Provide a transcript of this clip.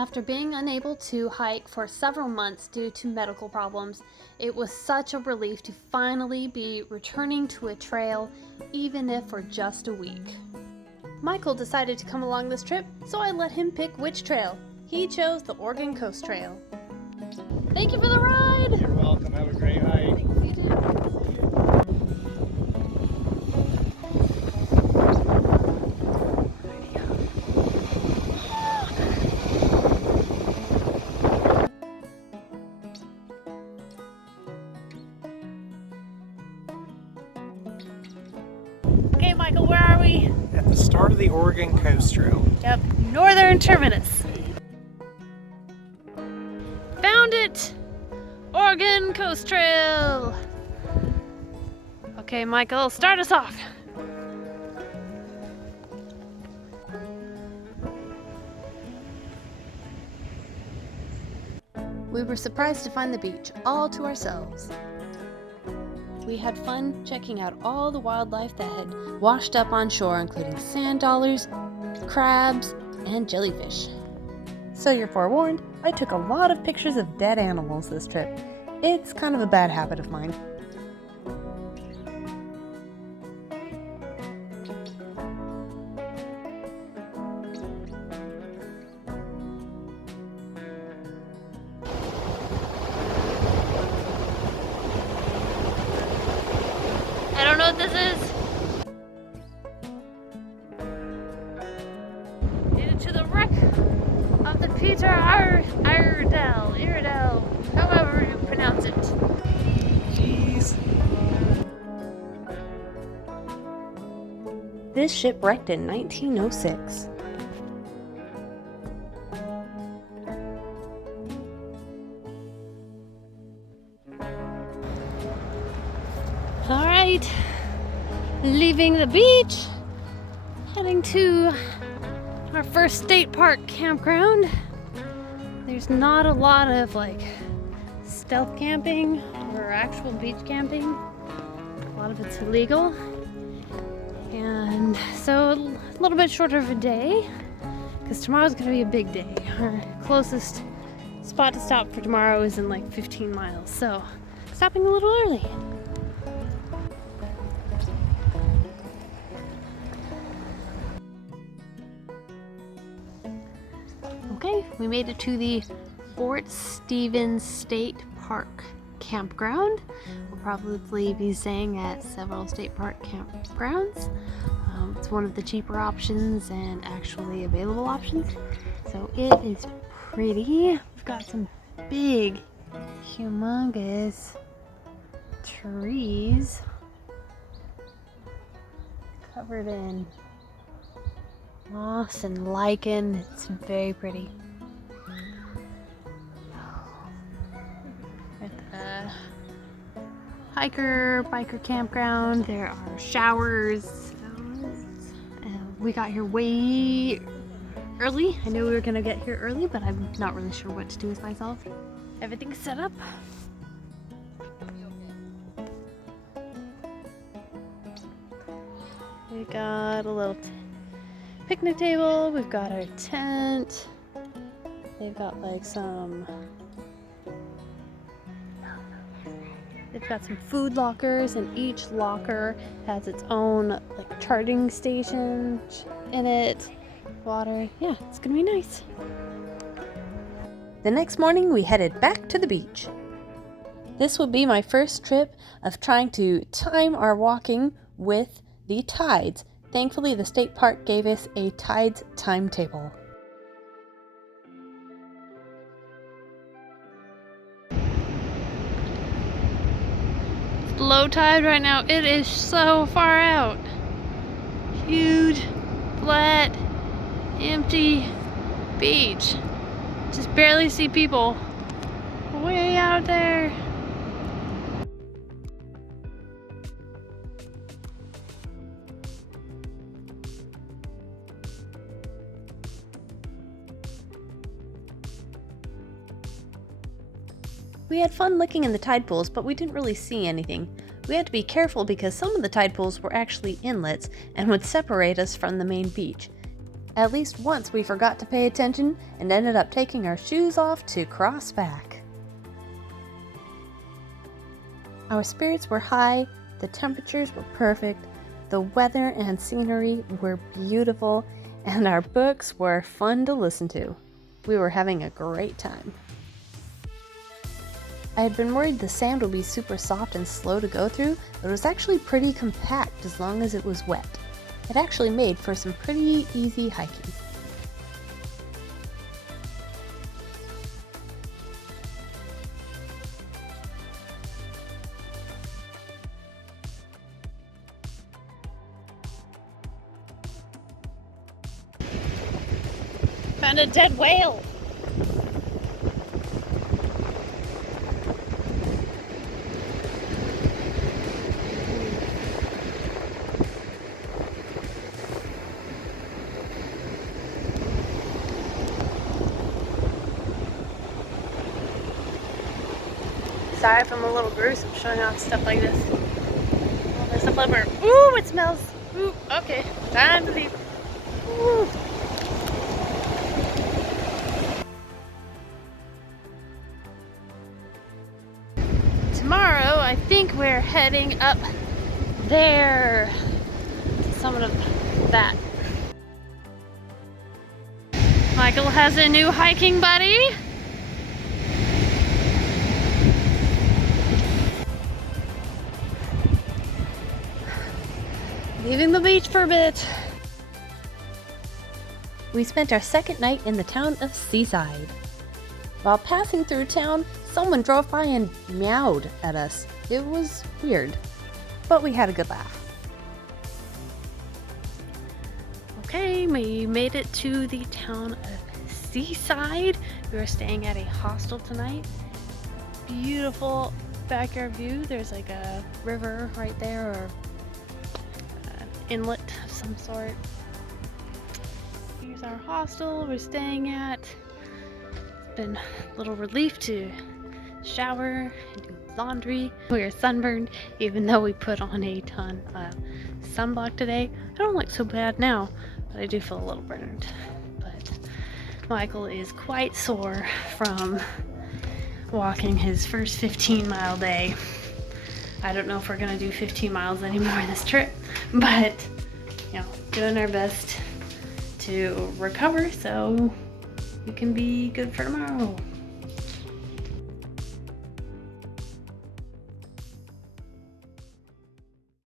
After being unable to hike for several months due to medical problems, it was such a relief to finally be returning to a trail, even if for just a week. Michael decided to come along this trip, so I let him pick which trail. He chose the Oregon Coast Trail. Thank you for the ride! You're welcome. Have a great hike. Thanks, you too. Okay, Michael, where are we? At the start of the Oregon Coast Trail. Yep, northern terminus. Found it! Oregon Coast Trail! Okay, Michael, start us off. We were surprised to find the beach all to ourselves. We had fun checking out all the wildlife that had washed up on shore, including sand dollars, crabs, and jellyfish. So you're forewarned, I took a lot of pictures of dead animals this trip. It's kind of a bad habit of mine. I don't know what this is. Made it to the wreck of the Peter Iredell, however you pronounce it. Jeez. This ship wrecked in 1906. All right, leaving the beach, heading to our first state park campground. There's not a lot of like stealth camping or actual beach camping. A lot of it's illegal. And so a little bit shorter of a day, because tomorrow's gonna be a big day. Our closest spot to stop for tomorrow is in like 15 miles. So stopping a little early. Okay, we made it to the Fort Stevens State Park campground. We'll probably be staying at several state park campgrounds. It's one of the cheaper options and actually available options. So it is pretty. We've got some big, humongous trees covered in moss and lichen. It's very pretty. At the biker campground, there are showers. We got here way early. I knew we were gonna get here early, but I'm not really sure what to do with myself. Everything's set up. We got a little picnic table, we've got our tent, they've got like they've got some food lockers, and each locker has its own like charging station in it, water. Yeah, it's gonna be nice. The next morning we headed back to the beach. This would be my first trip of trying to time our walking with the tides. Thankfully, the state park gave us a tides timetable. It's low tide right now. It is so far out. Huge, flat, empty beach. Just barely see people way out there. We had fun looking in the tide pools, but we didn't really see anything. We had to be careful because some of the tide pools were actually inlets and would separate us from the main beach. At least once we forgot to pay attention and ended up taking our shoes off to cross back. Our spirits were high, the temperatures were perfect, the weather and scenery were beautiful, and our books were fun to listen to. We were having a great time. I had been worried the sand would be super soft and slow to go through, but it was actually pretty compact as long as it was wet. It actually made for some pretty easy hiking. Found a dead whale. Sorry if I'm a little gruesome showing off stuff like this. Oh, there's a flipper. Ooh, it smells. Ooh, okay, time to leave. Ooh. Tomorrow, I think we're heading up there to some of that. Michael has a new hiking buddy. Leaving the beach for a bit. We spent our second night in the town of Seaside. While passing through town, someone drove by and meowed at us. It was weird, but we had a good laugh. Okay, we made it to the town of Seaside. We were staying at a hostel tonight. Beautiful backyard view. There's like a river right there, or an inlet of some sort. Here's our hostel we're staying at. It's been a little relief to shower and do laundry. We are sunburned even though we put on a ton of sunblock today. I don't look so bad now, but I do feel a little burned. But Michael is quite sore from walking his first 15-mile day. I don't know if we're gonna do 15 miles anymore this trip, but you know, doing our best to recover so we can be good for tomorrow.